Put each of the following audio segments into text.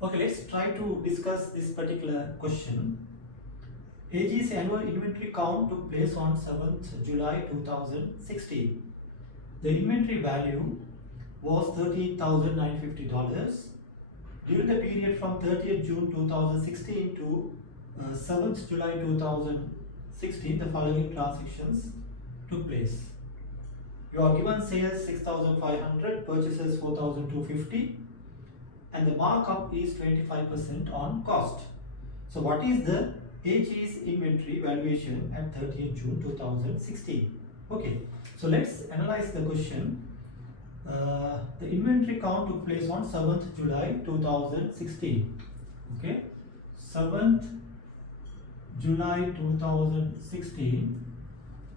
Okay, let's try to discuss this particular question. AG's annual inventory count took place on 7th July 2016. The inventory value was $38,950. During the period from 30th June 2016 to 7th July 2016, the following transactions took place. You are given sales 6,500, purchases 4,250, and the markup is 25% on cost. So what is the AG's inventory valuation at 30th June 2016? Okay, so let's analyze the question. The inventory count took place on 7th July 2016. Okay, 7th July 2016.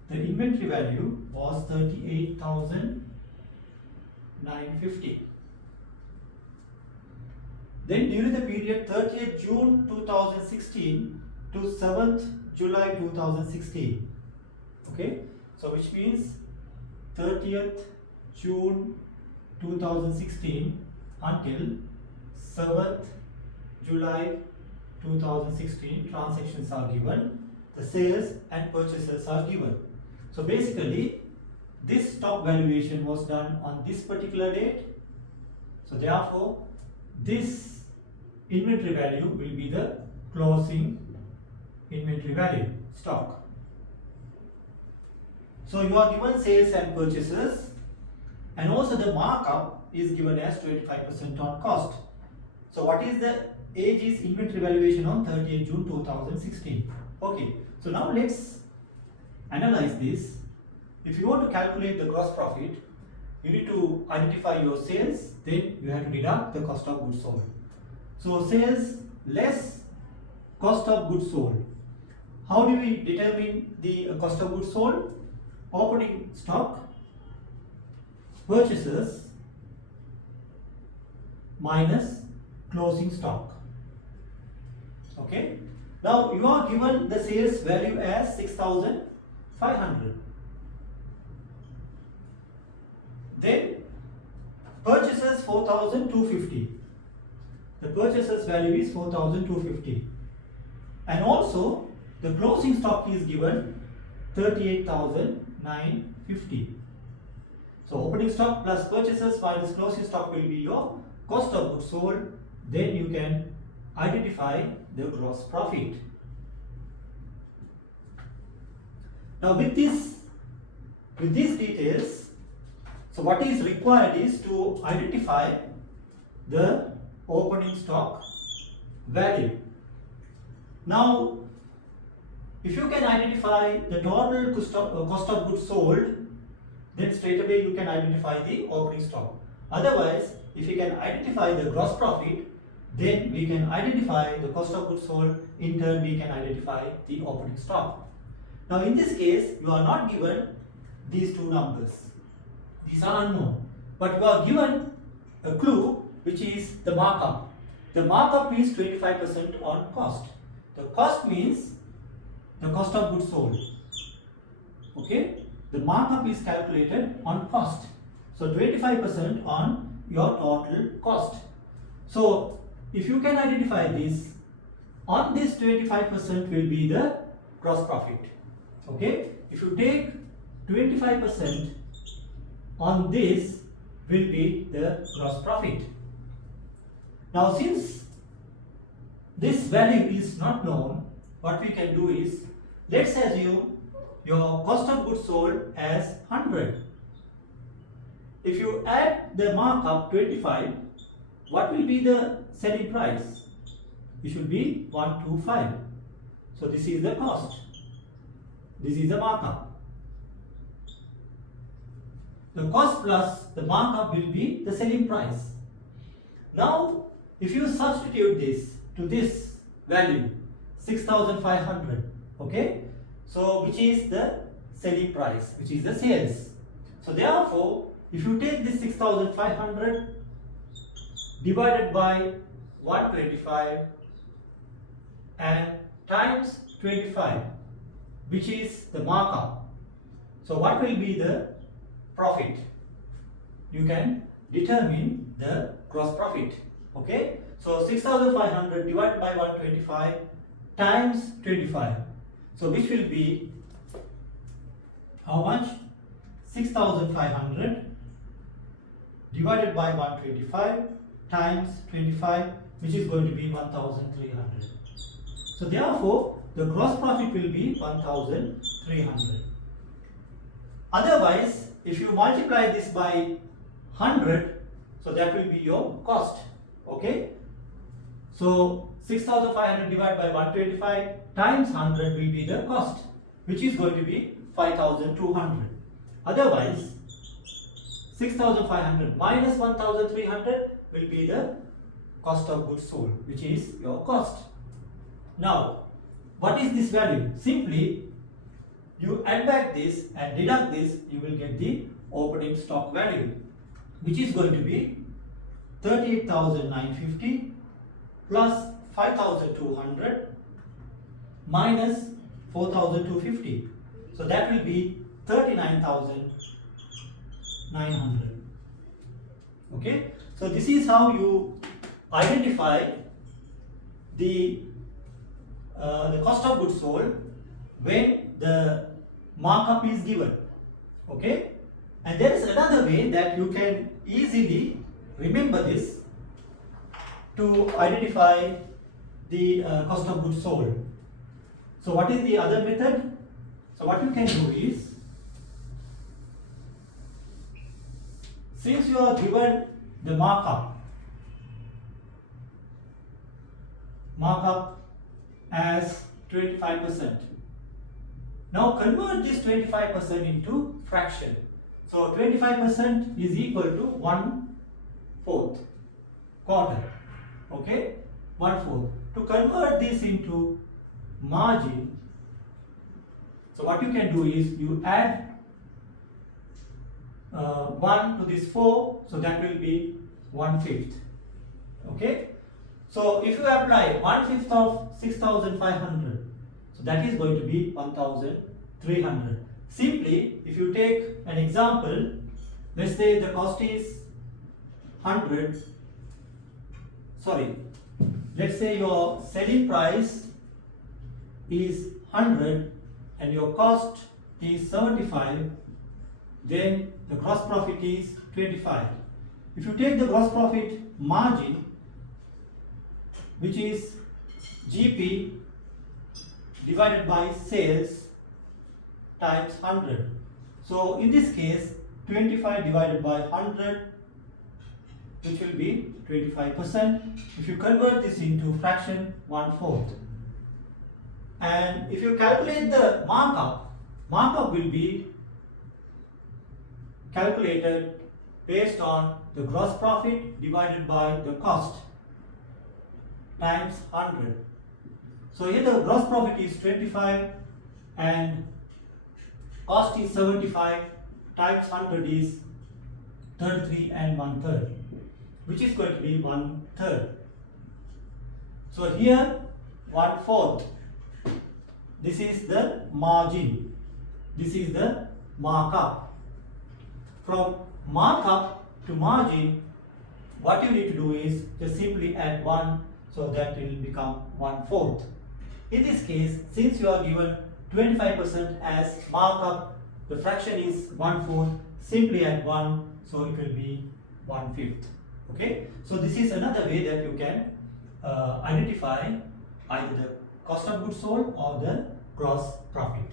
The inventory value was 38,950. Then during the period 30th June 2016 to 7th July 2016. Okay, so which means 30th June 2016 until 7th July 2016 transactions are given, the sales and purchases are given. So basically this stock valuation was done on this particular date. So therefore this inventory value will be the closing inventory value stock. So you are given sales and purchases, and also the markup is given as 25% on cost. So what is the AG's inventory valuation on 30th June 2016? Okay, so now let's analyze this. If you want to calculate the gross profit, you need to identify your sales, then you have to deduct the cost of goods sold. So sales less cost of goods sold. How do we determine the cost of goods sold? Opening stock purchases minus closing stock. Okay. Now you are given the sales value as 6,500. Then purchases 4,250. The purchases value is 4,250. And also the closing stock is given 38,950. So opening stock plus purchases minus closing stock will be your cost of goods sold. Then you can identify the gross profit. Now with these details, so what is required is to identify the opening stock value. Now if you can identify the total cost of goods sold, then straight away you can identify the opening stock. Otherwise, if you can identify the gross profit, then we can identify the cost of goods sold. In turn, we can identify the opening stock. Now in this case, you are not given these two numbers. These are unknown. But you are given a clue, which is the markup. The markup is 25% on cost. The cost means the cost of goods sold. Okay? The markup is calculated on cost. So 25% on your total cost. So if you can identify this, on this 25% will be the gross profit. Okay? If you take 25% on this will be the gross profit. Now since this value is not known, what we can do is, let's assume your cost of goods sold as 100. If you add the markup 25, what will be the selling price? It should be 125. So this is the cost. This is the markup. The cost plus the markup will be the selling price. Now if you substitute this to this value 6,500, okay, so which is the selling price, which is the sales. So therefore if you take this 6,500 divided by 125 and times 25, which is the markup, so what will be the profit? You can determine the gross profit. Okay, So 6500 divided by 125 times 25. So which will be how much? 6500 divided by 125 times 25, which is going to be 1300. So therefore the gross profit will be 1300. Otherwise, if you multiply this by 100, so that will be your cost. Okay, so 6500 divided by 125 times 100 will be the cost, which is going to be 5200. Otherwise 6500 minus 1300 will be the cost of goods sold, which is your cost. Now what is this value? Simply you add back this and deduct this, you will get the opening stock value, which is going to be 38,950 plus 5,200 minus 4,250. So that will be 39,900. Okay, so this is how you identify the cost of goods sold when the markup is given. Okay, and there is another way that you can easily remember this to identify the cost of goods sold. So what is the other method? So what you can do is, since you are given the markup as 25%, now convert this 25% into fraction. So 25% is equal to 1/4 quarter. Okay, 1/4. To convert this into margin, so what you can do is you add 1 to this 4, so that will be 1/5. Okay, so if you apply 1/5 of 6500, so that is going to be 1300. Simply, if you take an example, let's say the cost is 100. Let's say your selling price is 100 and your cost is 75, then the gross profit is 25. If you take the gross profit margin, which is GP divided by sales times 100. So in this case 25 divided by 100, which will be 25%. If you convert this into fraction, 1/4. And if you calculate the markup will be calculated based on the gross profit divided by the cost times 100. So here the gross profit is 25 and cost is 75, times 100 is 33 and 1/3, which is going to be 1/3. So here 1/4. This is the margin. This is the markup. From markup to margin, what you need to do is just simply add 1, so that will become 1/4. In this case, since you are given 25% as markup, the fraction is 1/4, simply add 1, so it will be 1/5. Okay, so this is another way that you can identify either the cost of goods sold or the gross profit.